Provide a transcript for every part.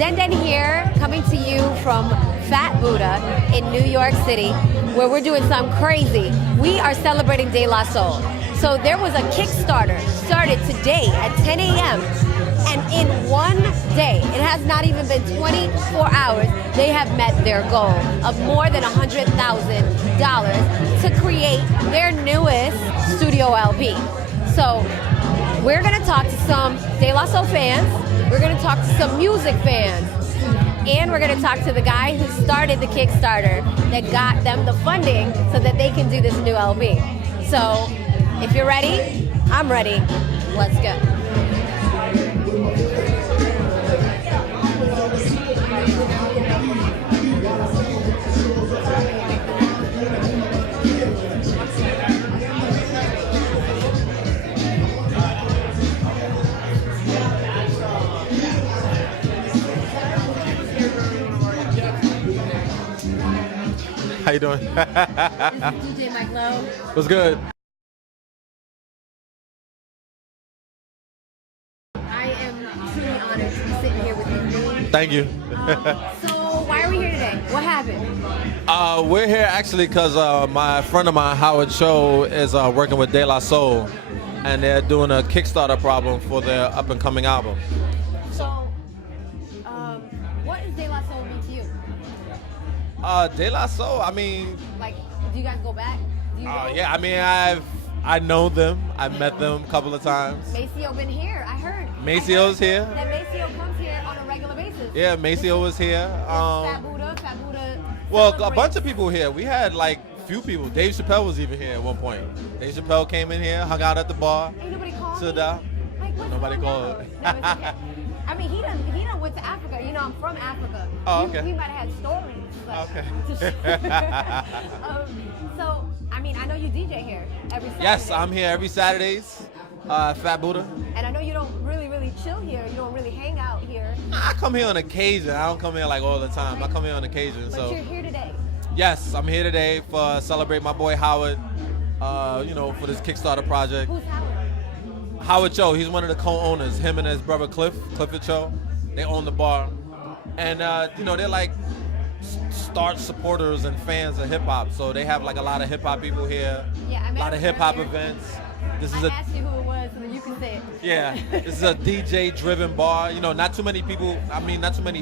Den Den here, coming to you from Fat Buddha in New York City, where we're doing something crazy. We are celebrating De La Soul. So there was a Kickstarter started today at 10 a.m. And in one day, it has not even been 24 hours, they have met their goal of more than $100,000 to create their newest studio LP. So we're gonna talk to some De La Soul fans, we're gonna talk to some music fans, and we're gonna talk to the guy who started the Kickstarter that got them the funding so that they can do this new LP. So if you're ready, I'm ready. Let's go. How you doing? This is DJ Mike Lowe. What's good? I am truly honored to be sitting here with you. Thank you. So why are we here today? What happened? We're here actually because my friend of mine, Howard Cho, is working with De La Soul, and they're doing a Kickstarter problem for their up-and-coming album. So, what does De La Soul mean to you? De La Soul, I mean, Like, do you guys go back? Do you go? yeah, I mean, I know them. I've met them a couple of times. Maceo been here, I heard. Maceo's here. That Maceo comes here on a regular basis. Yeah, Maceo was here. Fat Buddha. Well, a celebrates- bunch of people here. We had like few people. Dave Chappelle was even here at one point. Dave Chappelle came in here, hung out at the bar. Ain't nobody called Stood me? down. Like, what's Nobody going called. on? No, it's okay. I mean, he done went to Africa. You know, I'm from Africa. Oh, okay. We might have had stories. But Okay. So, I mean, I know you DJ here every Saturday. Yes, I'm here every Saturdays. Fat Buddha. And I know you don't really chill here. You don't really hang out here. I come here on occasion. I don't come here like all the time. I come here on occasion. But So you're here today. yes, I'm here today for celebrate my boy Howard. For this Kickstarter project. Who's Howard? Howard Cho, he's one of the co-owners. Him and his brother Clifford Cho, they own the bar, and they're like staunch supporters and fans of hip hop. So they have like a lot of hip hop people here. Yeah, I met A lot of him hip hop earlier. events. This I is a asked you who it was so that you can say it. Yeah, this is a DJ-driven bar. You know, not too many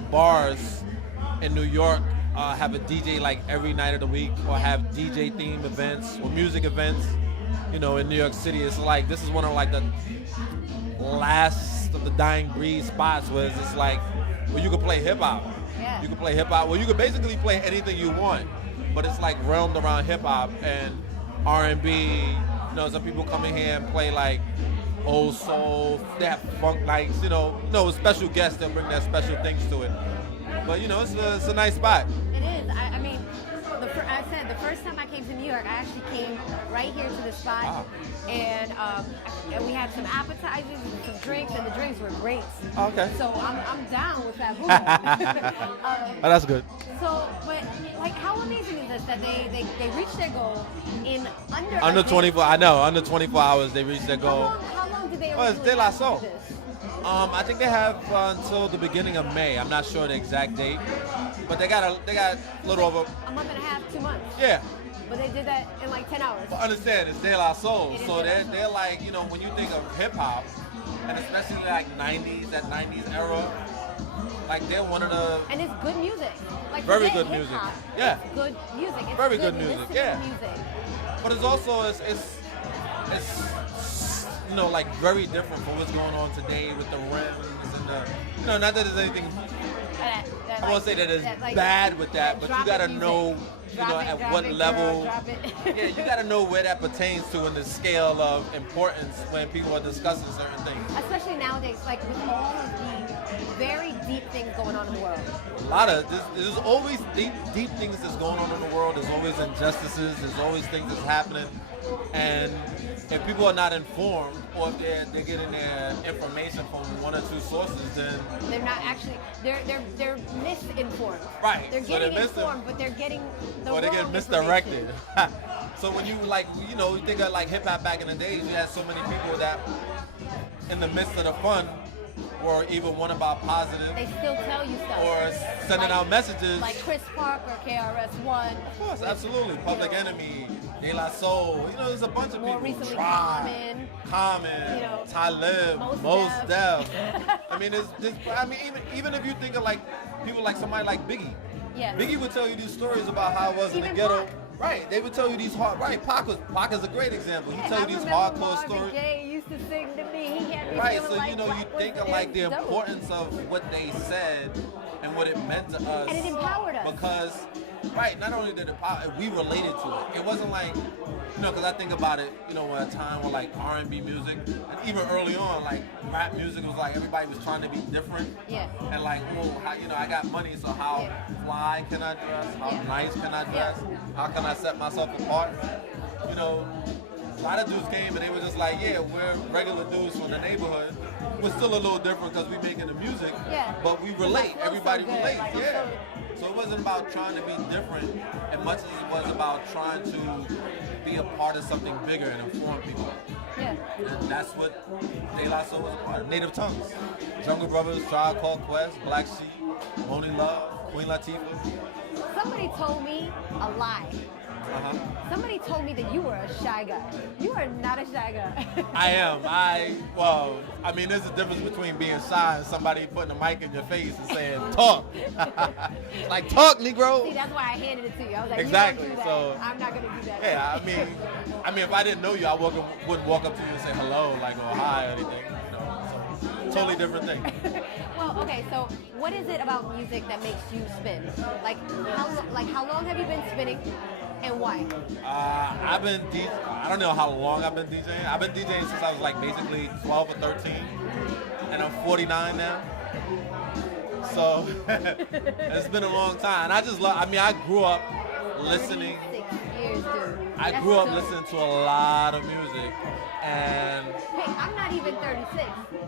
bars in New York have a DJ like every night of the week or have DJ-themed events or music events. You know, in New York City, it's like this is one of like the last of the dying breed spots where it's just like where you can play hip-hop. Yeah. You can play hip-hop. Well, you can basically play anything you want, but it's like realmed around hip-hop and R&B. You know, some people come in here and play like old soul, they have funk nights, with special guests that bring their special things to it. But it's a nice spot. It is. I mean, I said the first time I came to New York, I actually came right here to the spot, Ah. and we had some appetizers and some drinks, and the drinks were great. Okay. So I'm down with that. Buddha. Oh, that's good. So, but like, how amazing is this that they reached their goal in under Under a day? 24, I know. Under 24 hours, they reached their How goal. long did they? Well, it's originally De La have to do Soul. this? I think they have until the beginning of May. I'm not sure the exact date, but they got a little over. A month and a half, 2 months. Yeah. But they did that in like 10 hours. But understand, it's De La Soul, It is so De La Soul. they're like, when you think of hip hop, and especially like 90s, that 90s era, like they're one of the And it's good music. Like Very forget good music. hip-hop, Yeah. It's good music. It's Very good music, listenable yeah. music. But it's also it's like very different from what's going on today with the rims and the not that there's anything I won't say that it's bad with that, but you gotta know at what level yeah, you gotta know where that pertains to in the scale of importance when people are discussing certain things. Especially nowadays, like with all of the very deep things going on in the world. A lot of there's always deep things that's going on in the world. There's always injustices. There's always things that's happening, and if people are not informed or if they're getting their information from one or two sources, then They're not actually. They're misinformed. Right. They're So getting they're informed, but they're getting the or they wrong get misdirected. information. So when you you think of like hip hop back in the days, you had so many people that in the midst of the fun or even one about positive, They still tell you stuff. or sending out messages. Like Chris Parker, KRS-One. Of course, absolutely. Public Enemy, De La Soul. You know, there's a bunch of More people. recently, Tribe, Common, You know, Talib, Mos Def. Def. I mean, I mean, even if you think of like people like somebody like Biggie. Yeah. Biggie would tell you these stories about how it was in the Even ghetto. Pac. Right, they would tell you these hard. Right, Pac is a great example. He tell you these Marvin hardcore stories. Gaye used to sing to me. He had me Right, feeling so like you know, you black was think of like the dope. importance of what they said and what it meant to us. And it empowered us. Because, right, not only did it empower, we related to it. It wasn't like, you know, because I think about it, you know, at a time when like R&B music, and even early on, like rap music was like everybody was trying to be different. Yeah. And like, well, how, you know, I got money, so how fly can I dress? How nice can I dress? How can I set myself apart? You know, a lot of dudes came and they were just like, yeah, we're regular dudes from the neighborhood. We're still a little different because we're making the music, but we relate. That flow Everybody so good. relates, Like, yeah. So it wasn't about trying to be different as much as it was about trying to be a part of something bigger and inform people. Yeah. And that's what De La Soul was a part of. Native Tongues, Jungle Brothers, Tribe Called Quest, Black Sheep, Moni Love, Queen Latifah. Somebody told me a lie. Somebody told me that you were a shy guy. You are not a shy guy. I am. Well, I mean, there's a difference between being shy and somebody putting a mic in your face and saying, talk. Like, talk, Negro. See, that's why I handed it to you. I was like, Exactly. You don't do that. So, I'm not going to do that. yeah, I mean, if I didn't know you, I wouldn't walk up to you and say hello, like, or hi or anything. You know, so, totally different thing. Well, okay, so what is it about music that makes you spin? How long have you been spinning, and why? I've been I don't know how long I've been DJing. I've been DJing since I was like basically 12 or 13, and I'm 49 now. So it's been a long time, and I just love. I mean, I grew up listening. 36 years, dude. I grew up listening to a lot of music, and hey, I'm not even 36.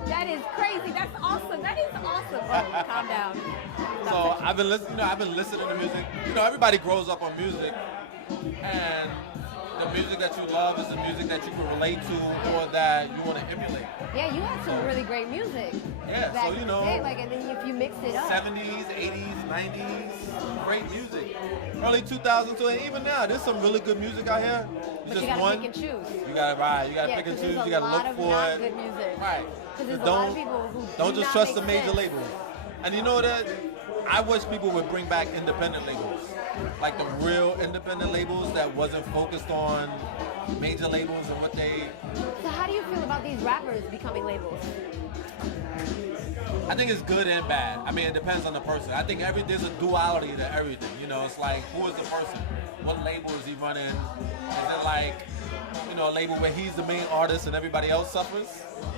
That is crazy. That's awesome. That is awesome. Oh, calm down. so I've been listening. You know, I've been listening to music. You know, everybody grows up on music, and the music that you love is the music that you can relate to or that you want to emulate. Yeah, you had some really great music. Yeah, back so you know, in the day, like, and then if you mixed it up. 70s, 80s, 90s, great music. Early 2000s, so even now, there's some really good music out here. But just you gotta one. pick and choose. You gotta ride. You gotta pick and 'cause choose. there's You gotta a lot look of for not it. good music. Right. Because there's But a lot of people who don't do just not trust the make major sense. labels. And you know that I wish people would bring back independent labels, like the real independent labels that wasn't focused on major labels and what they. So how do you feel about these rappers becoming labels? I think it's good and bad. I mean, it depends on the person. I think there's a duality to everything. You know, it's like, who is the person? What label is he running? Is it like, you know, a label where he's the main artist and everybody else suffers?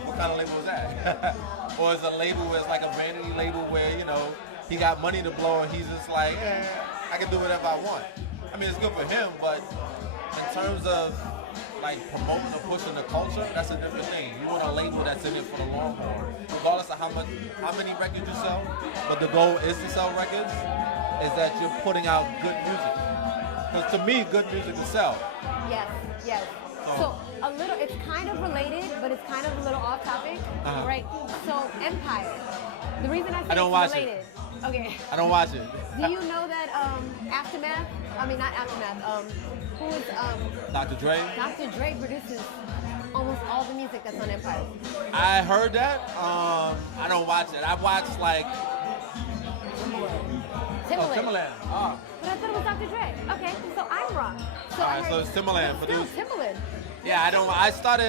What kind of label is that? Or is it a label where it's like a vanity label where, you know, he got money to blow and he's just like, I can do whatever I want. I mean, it's good for him, but in terms of like promoting or pushing the culture, that's a different thing. You want a label that's in it for the long haul, regardless of how many records you sell. But the goal is to sell records. Is that you're putting out good music? Because to me, good music is sell. Yes, yes. So a little, it's kind of related, but it's kind of a little off topic, right? So Empire. The reason I say don't it's watch related. it. Okay. I don't watch it. Do you know that Aftermath? I mean, not Aftermath. Who is Dr. Dre? Dr. Dre produces almost all the music that's on Empire. I heard that. I don't watch it. I watched like Timbaland. Oh. But I thought it was Dr. Dre. Okay, so I'm wrong. So, Alright, so it's Timbaland Still produced. Timbaland. Yeah,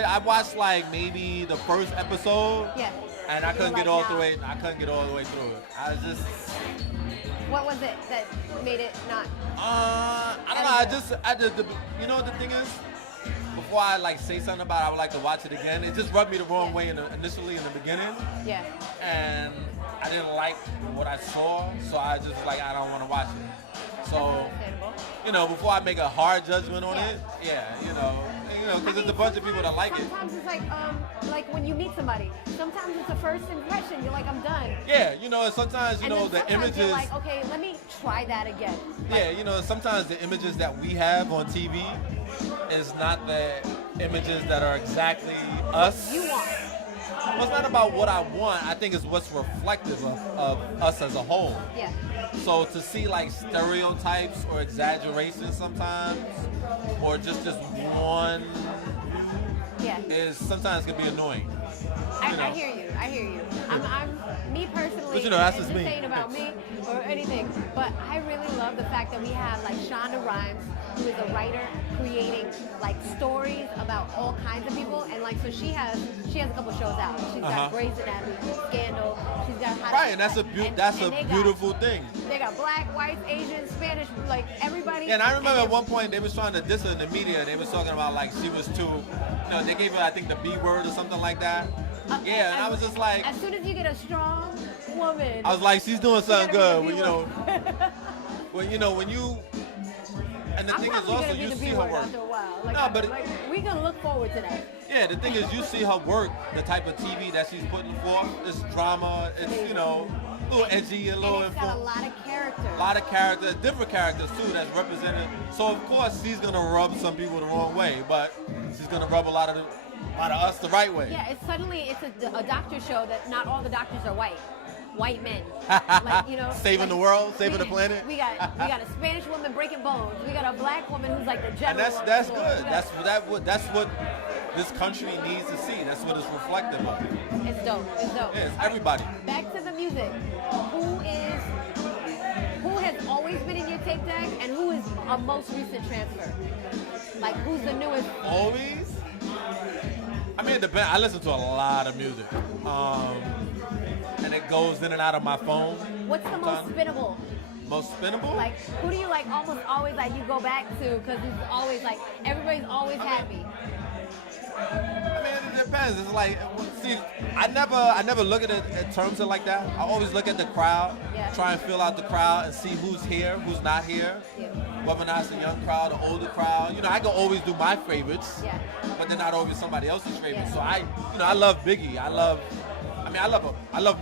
I watched like maybe the first episode. Yeah. And I couldn't You're get like, all the nah. way. I couldn't get all the way through it. I was just. What was it that made it not? I don't know. You know what the thing is? Before I like say something about it, I would like to watch it again. It just rubbed me the wrong way initially in the beginning. Yeah. And I didn't like what I saw, so I just like I don't want to watch it. So, Understandable. you know, before I make a hard judgment on Yeah. it, you know, because there's a bunch of people that like it. Sometimes it's like when you meet somebody. Sometimes it's a first impression. You're like, I'm done. Yeah, you know, sometimes And the then sometimes images. you're like, okay, let me try that again. Yeah, you know, sometimes the images that we have on TV is not the images that are exactly us. You want. Well, it's not about what I want. I think it's what's reflective of us as a whole. Yeah. So to see like stereotypes or exaggerations sometimes, or just one, Yeah. is sometimes can be annoying. I hear you. I hear you. I'm me personally. But you know, that's and just this me. ain't about me or anything. But I really love the fact that we have like Shonda Rhimes, who is a writer, creating like stories about all kinds of people. And like, so she has a couple shows out. She's got Grey's Anatomy, Scandal. She's got Right, and that's a beautiful thing. They got black, white, Asian, Spanish, like everybody. Yeah, and I remember at one point they was trying to diss her in the media. They was talking about like she was too, they gave her I think the B word or something like that. Yeah, and I was just like, as soon as you get a strong woman, I was like, she's doing something good. be When the when you, and the I'm thing is probably also gonna be you the see B her word work. after a while. Like, No, but like, we can look forward to that. yeah, the thing is you see her work, the type of TV that she's putting forth. It's drama. It's a little edgy, a little And it's got a lot of character. a lot of characters, different characters too that's represented. So of course she's gonna rub some people the wrong way, but she's gonna rub a lot of us the right way. Yeah, it's a doctor show that not all the doctors are white men. Like, Saving the world, saving the planet. We got a Spanish woman breaking bones. We got a black woman who's like the And general. that's on the floor. good. That's what this country needs to see. That's what it's reflective of. It's dope. It's dope. Yeah, it's everybody. Back to the music. Who has always been in your tape deck, and who is a most recent transfer? Like, who's the newest? Always. I mean, it depends. I listen to a lot of music, and it goes in and out of my phone. What's the most spinnable? Most spinnable? Like, who do you like almost always like you go back to because it's always like everybody's always happy? I mean, it depends. It's like, see, I never look at it in terms of like that. I always look at the crowd, try and fill out the crowd and see who's here, who's not here. Yeah. Whether or not it's a young crowd, an older crowd. I can always do my favorites, Yeah. but they're not always somebody else's favorites. Yeah. So I love Biggie. I love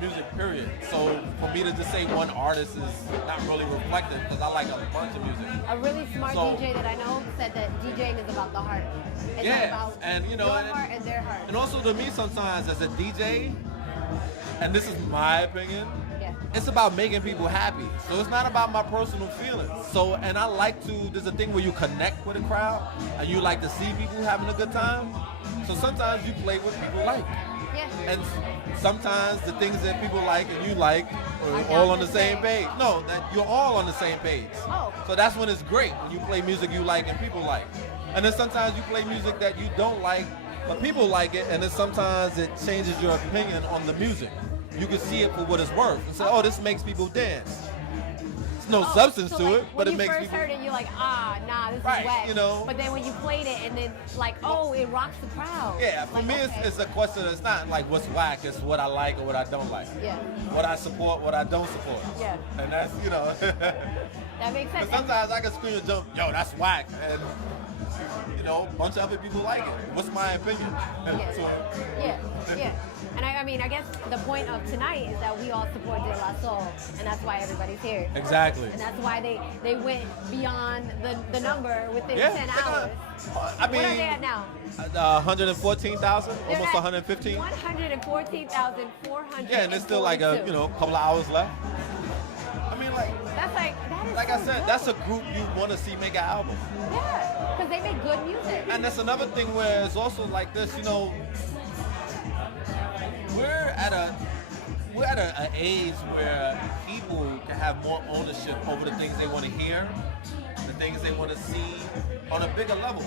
music, period. So for me to just say one artist is not really reflective because I like a bunch of music. A really smart DJ that I know said that DJing is about the heart. It's not about and your heart and their heart. And also to me sometimes as a DJ, and this is my opinion, it's about making people happy. So it's not about my personal feelings. So, and I like to, there's a thing where you connect with a crowd and you like to see people having a good time. So sometimes you play what people like. Yeah. And sometimes the things that people like and you like are Are all not on the the same same. page. No, that you're all on the same page. Oh. So that's when it's great, when you play music you like and people like. And then sometimes you play music that you don't like, but people like it, and then sometimes it changes your opinion on the music. You can see it for what it's worth and say, oh, this makes people dance. There's no substance so to like, it, but it makes when you people... first heard it, you're like, nah, this is Right, whack. But then when you played it, and then like, oh, it rocks the crowd. Yeah, for like, me, okay. it's a question. It's not like what's whack. It's what I like or what I don't like. Yeah. What I support, what I don't support. Yeah. And that's, That makes sense. But sometimes I can scream and jump, yo, that's whack. And, a bunch of other people like it. What's my opinion? Yeah. And I guess the point of tonight is that we all support De La Soul, and that's why everybody's here. Exactly. And that's why they went beyond the number within 10 hours. What are they at now? 114,000, They're almost at 115. 114,400. Yeah, and there's still like a couple of hours left. I mean, that is like I said, good. that's a group you want to see make an album. Yeah, because they make good music. And that's another thing where it's also like this, we're at an age where people can have more ownership over the things they want to hear, the things they want to see on a bigger level.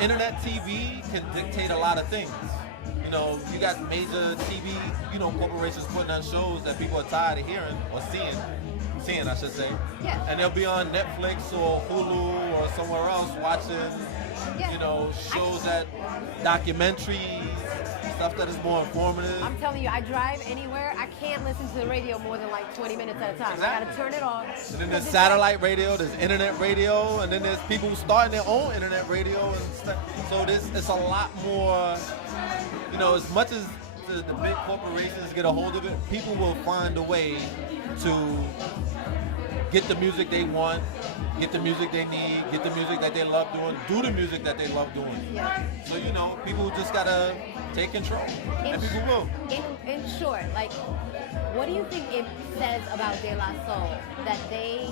Internet TV can dictate a lot of things. You got major TV, corporations putting on shows that people are tired of hearing or seeing, I should say. Yeah. And they'll be on Netflix or Hulu or somewhere else watching, shows that documentaries, stuff that is more informative. I'm telling you, I drive anywhere. I can't listen to the radio more than like 20 minutes at a time. Exactly. I gotta turn it off. And then there's satellite radio, there's internet radio, and then there's people starting their own internet radio and stuff. So it's a lot more, as much as the big corporations get a hold of it, people will find a way to get the music they want, get the music they need, get the music that they love doing, do the music that they love doing. Yeah. So, people just gotta take control, and people will. In short, like, what do you think it says about De La Soul that they,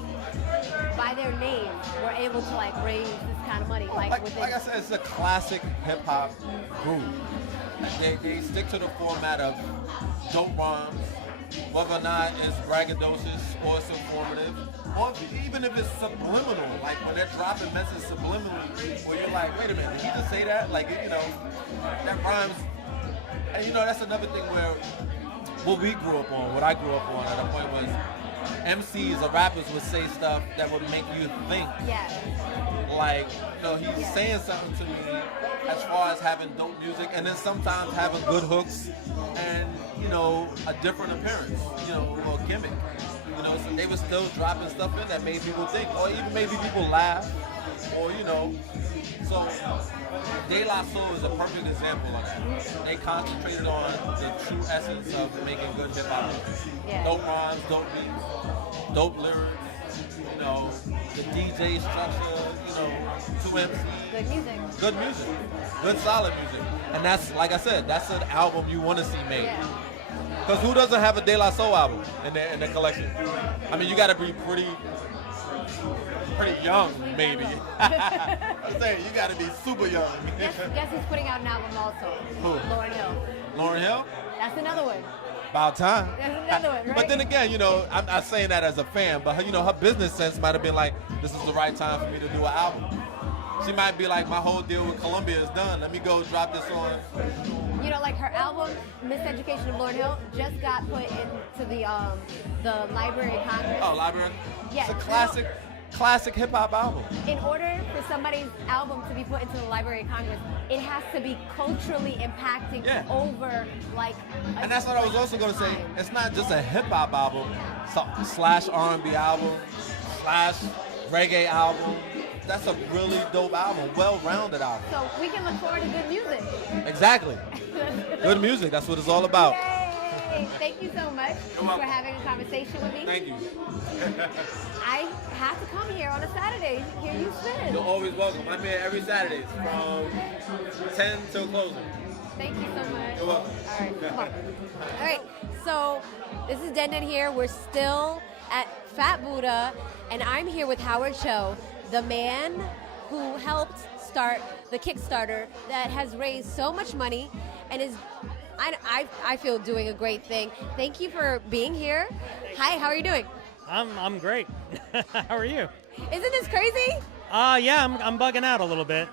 by their name, were able to like raise this kind of money? Like I said, it's a classic hip hop group. They stick to the format of dope rhymes, whether or not it's braggadocious or it's informative, or even if it's subliminal, like when they're dropping messages subliminally, where you're like, wait a minute, did he just say that? Like, you know, that rhymes. And you know, that's another thing where what we grew up on, what I grew up on at a point was MCs or rappers would say stuff that would make you think. Yeah. Like, you know, he's saying something to me as far as having dope music and then sometimes having good hooks and, you know, a different appearance, you know, or gimmick. You know, so they were still dropping stuff in that made people think, or even maybe people laugh, or, you know. So, De La Soul is a perfect example of that. They concentrated on the true essence of making good hip hop. Yeah. Dope rhymes, dope beats, dope lyrics, you know, the DJ structure, you know, 2 MCs. Good music. Good music. Good solid music. And that's, like I said, that's an album you want to see made. Yeah. Because who doesn't have a De La Soul album in their collection? I mean, you got to be pretty young, maybe. I'm saying you got to be super young. Guess who's putting out an album also? Who? Lauryn Hill. Lauryn Hill? That's another one. About time. That's another one, right? But then again, you know, I'm not saying that as a fan, but you know, her business sense might have been like, this is the right time for me to do an album. She might be like, my whole deal with Columbia is done. Let me go drop this on. You know, like her album, Miseducation of Lauryn Hill, just got put into the Library of Congress. Oh, Library? Yeah. It's a classic hip hop album. In order for somebody's album to be put into the Library of Congress, it has to be culturally impacting over like. And that's what I was also going to say. It's not just a hip hop album, slash R&B album, slash reggae album. That's a really dope album, well-rounded album. So we can look forward to good music. Exactly. Good music. That's what it's all about. Yay! Thank you so much for having a conversation with me. Thank you. I have to come here on a Saturday to hear you spin. You're always welcome. I'm here every Saturday from 10 till closing. Thank you so much. You're welcome. All right, come on. All right, so this is Den here. We're still at Fat Buddha, and I'm here with Howard Cho, the man who helped start the Kickstarter that has raised so much money and is, I feel, doing a great thing. Thank you for being here. Hi, how are you doing? I'm great. How are you? Isn't this crazy? Yeah, I'm bugging out a little bit.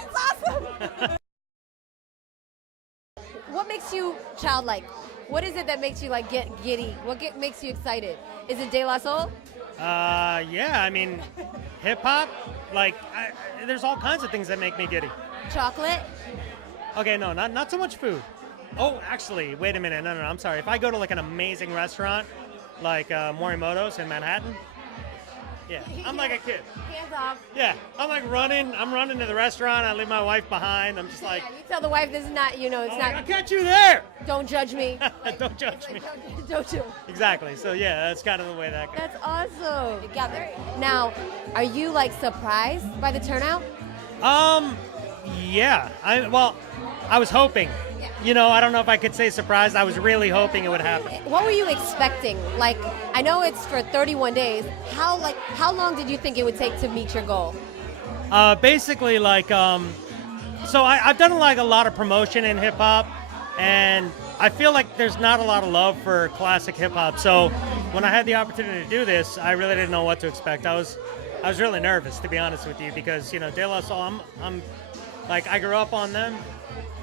It's awesome. What makes you childlike? What is it that makes you like get giddy? What makes you excited? Is it De La Soul? Yeah, I mean, hip hop, like, there's all kinds of things that make me giddy. Chocolate? Okay, no, not so much food. Oh, actually, wait a minute. No, I'm sorry. If I go to like an amazing restaurant, like Morimoto's in Manhattan, yeah, I'm like a kid. Hands off. Yeah, I'm running to the restaurant. I leave my wife behind. I'm just like, Yeah, you tell the wife this is not, it's I'll not, catch you there. don't judge me. Don't judge me. Don't do. Exactly. So yeah, that's kind of the way that goes. That's awesome. Together. Now, are you like surprised by the turnout? Yeah. I was hoping. I don't know if I could say surprised. I was really hoping it would happen. What were you expecting? Like, I know it's for 31 days. How long did you think it would take to meet your goal? Basically, like, so I've done like a lot of promotion in hip hop, and I feel like there's not a lot of love for classic hip hop. So when I had the opportunity to do this, I really didn't know what to expect. I was really nervous, to be honest with you, because De La Soul, I'm like, I grew up on them,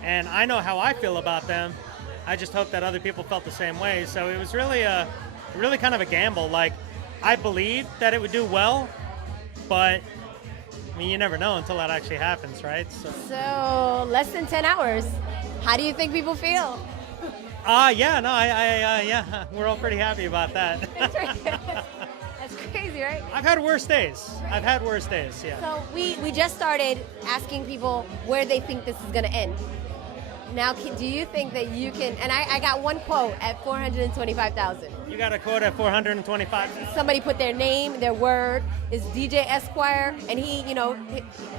and I know how I feel about them. I just hope that other people felt the same way. So it was really kind of a gamble. Like, I believed that it would do well, but I mean, you never know until that actually happens, right? So less than 10 hours. How do you think people feel? Yeah, we're all pretty happy about that. That's crazy, right? I've had worse days. Yeah. So we just started asking people where they think this is going to end. Now, do you think that you can? And I got one quote at 425,000. You got a quote at 425. Somebody put their name, their word is DJ Esquire, and he,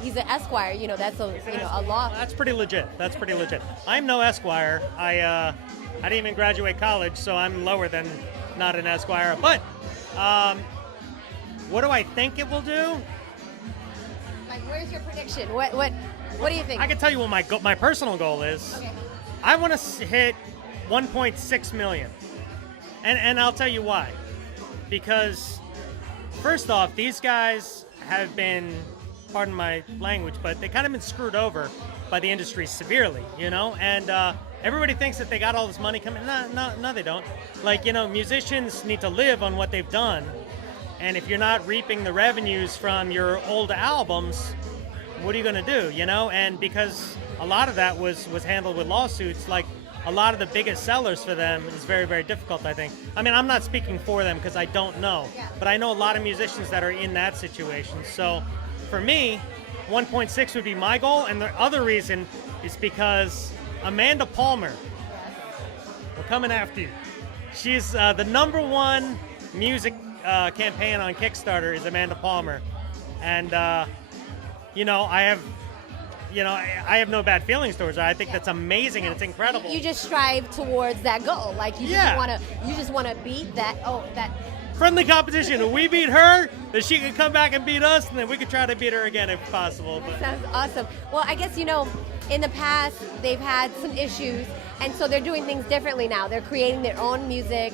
he's an Esquire. That's a law. That's pretty legit. That's pretty legit. I'm no Esquire. I didn't even graduate college, so I'm lower than not an Esquire. But what do I think it will do? Like, where's your prediction? What do you think? I can tell you what my personal goal is. Okay. I want to hit 1.6 million. And I'll tell you why. Because, first off, these guys have been, pardon my language, but they kind of been screwed over by the industry severely, And everybody thinks that they got all this money coming. No, they don't. Like, musicians need to live on what they've done. And if you're not reaping the revenues from your old albums, what are you going to do, And because a lot of that was handled with lawsuits, like a lot of the biggest sellers for them is very, very difficult, I think. I mean, I'm not speaking for them because I don't know, but I know a lot of musicians that are in that situation. So for me, 1.6 would be my goal, and the other reason is because Amanda Palmer, we're coming after you. She's the #1 music campaign on Kickstarter is Amanda Palmer, and I have no bad feelings towards her. I think that's amazing and it's incredible. You just strive towards that goal. Like you just want to beat that. That friendly competition. If we beat her, then she can come back and beat us, and then we can try to beat her again if possible. That sounds awesome. Well, I guess in the past they've had some issues, and so they're doing things differently now. They're creating their own music,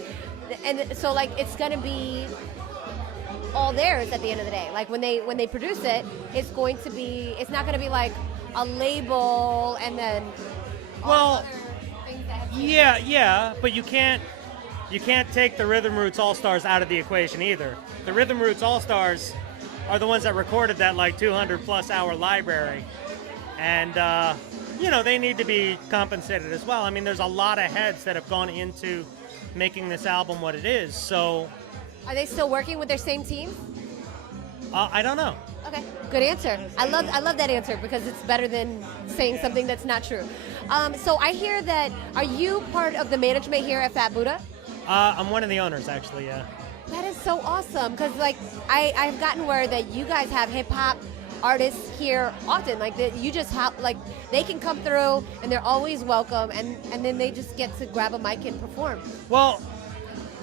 and so like it's gonna be all theirs at the end of the day. Like when they produce it, it's not gonna be like a label and then all other things that have yeah, but you can't take the Rhythm Roots All-Stars out of the equation either. The Rhythm Roots All-Stars are the ones that recorded that like 200+ hour library, and they need to be compensated as well. I mean, there's a lot of heads that have gone into making this album what it is. So Are they still working with their same team? I don't know. Okay, good answer. I love that answer because it's better than saying something that's not true. So I hear that, are you part of the management here at Fat Buddha? I'm one of the owners, actually, yeah. That is so awesome because like I've gotten word that you guys have hip hop artists here often. Like that you just have like they can come through and they're always welcome and then they just get to grab a mic and perform. Well,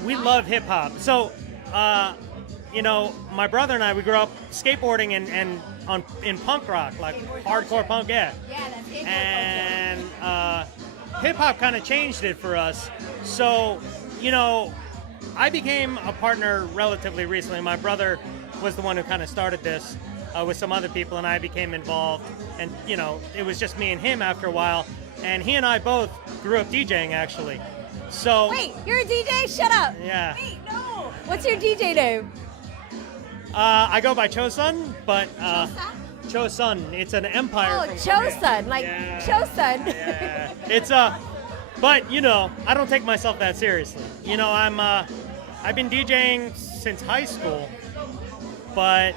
we love hip hop. So my brother and I, we grew up skateboarding and in punk rock, like hardcore punk, yeah. Yeah, that's it. And hip hop kind of changed it for us. So, I became a partner relatively recently. My brother was the one who kind of started this with some other people, and I became involved. And, it was just me and him after a while. And he and I both grew up DJing, actually. So. Wait, you're a DJ? Shut up. Yeah. Wait, no. What's your DJ name? I go by Chosun, but Chosun. It's an empire. Oh, Chosun, like Chosun. Yeah. It's but I don't take myself that seriously. I've been DJing since high school, but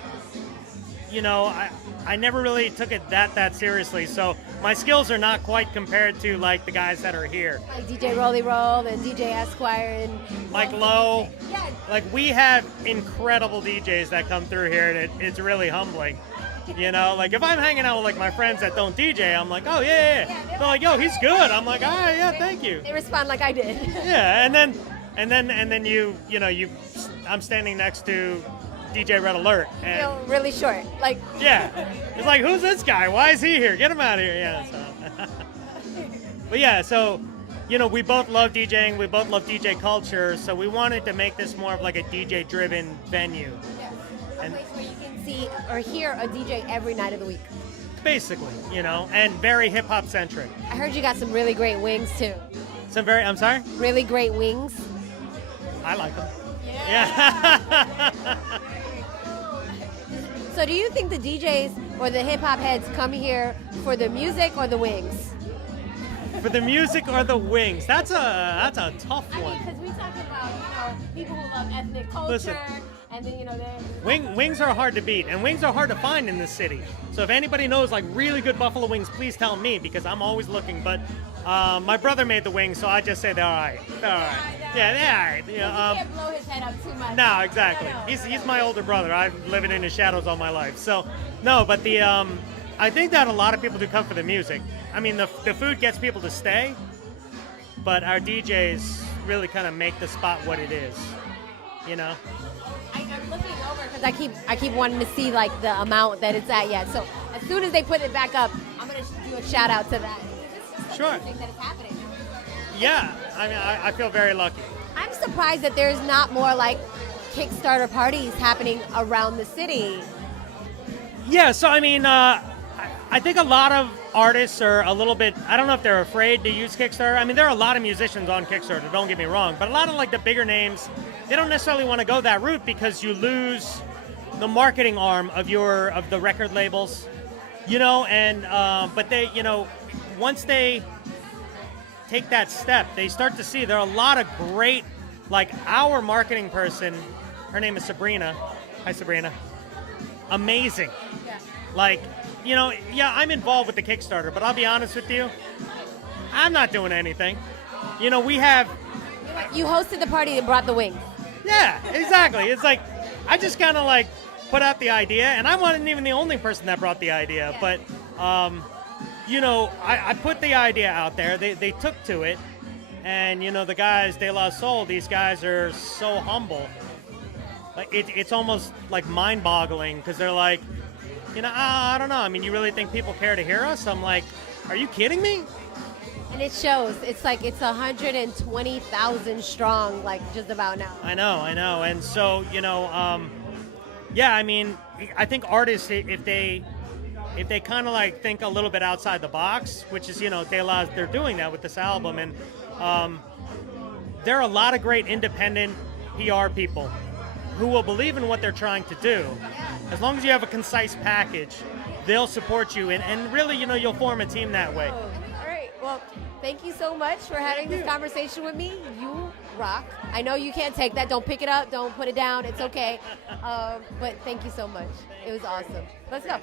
I never really took it that seriously. So my skills are not quite compared to like the guys that are here. Like DJ Rolly Roll and DJ Esquire and Mike Lowe. Yeah. Like we have incredible DJs that come through here, and it's really humbling. Like if I'm hanging out with like my friends that don't DJ, I'm like, oh yeah. They're like, yo, he's good. I'm like, ah, yeah, thank you. They respond like I did. Yeah, and then I'm standing next to DJ Red Alert. And Feel really short, like. yeah, it's like, who's this guy? Why is he here? Get him out of here. Yeah. So. But yeah, so we both love DJing. We both love DJ culture. So we wanted to make this more of like a DJ-driven venue. Yeah. A place where you can see or hear a DJ every night of the week. Basically, and very hip hop centric. I heard you got some really great wings too. I'm sorry? Really great wings. I like them. Yeah. So do you think the DJs or the hip hop heads come here for the music or the wings? For the music or the wings? That's a tough one. Because we talk about, people who love ethnic culture, Listen. and then they're Wings are hard to beat, and wings are hard to find in this city. So if anybody knows like really good buffalo wings, please tell me because I'm always looking. But my brother made the wings, so I just say they're all right. They're all right. Yeah, they're all right. you can't blow his head up too much. No, exactly. No. He's my older brother. I've been living in his shadows all my life. So no, but the I think that a lot of people do come for the music. I mean, the food gets people to stay, but our DJs really kind of make the spot what it is. You know. I'm looking over because I keep wanting to see like the amount that it's at yet. So as soon as they put it back up, I'm gonna do a shout out to that. It's just Sure. amazing that it's happening. Yeah, I mean, I feel very lucky. I'm surprised that there's not more like Kickstarter parties happening around the city. Yeah, so I mean, I think a lot of artists are a little bit, I don't know if they're afraid to use Kickstarter. I mean, there are a lot of musicians on Kickstarter, don't get me wrong, but a lot of like the bigger names, they don't necessarily want to go that route because you lose the marketing arm of the record labels, and but they, once they take that step, they start to see there are a lot of great, like our marketing person, her name is Sabrina. Hi, Sabrina. Amazing. Yeah. Like, yeah, I'm involved with the Kickstarter, but I'll be honest with you, I'm not doing anything. We have, You hosted the party and brought the wings. yeah, exactly. It's like, I just kind of like put out the idea, and I wasn't even the only person that brought the idea, Yeah. but, I put the idea out there. They took to it, and, the guys, De La Soul, these guys are so humble. Like, it's almost like mind-boggling because they're like, I don't know. I mean, you really think people care to hear us? I'm like, are you kidding me? And it shows. It's like it's 120,000 strong, like just about now. I know. And so, yeah, I mean, I think artists, if they kind of like think a little bit outside the box, which is, they're doing that with this album. And there are a lot of great independent PR people who will believe in what they're trying to do. As long as you have a concise package, they'll support you. And really, you'll form a team that way. All right. Well, thank you so much for having this conversation with me. You rock. I know you can't take that. Don't pick it up. Don't put it down. It's okay. But thank you so much. It was awesome. Let's go.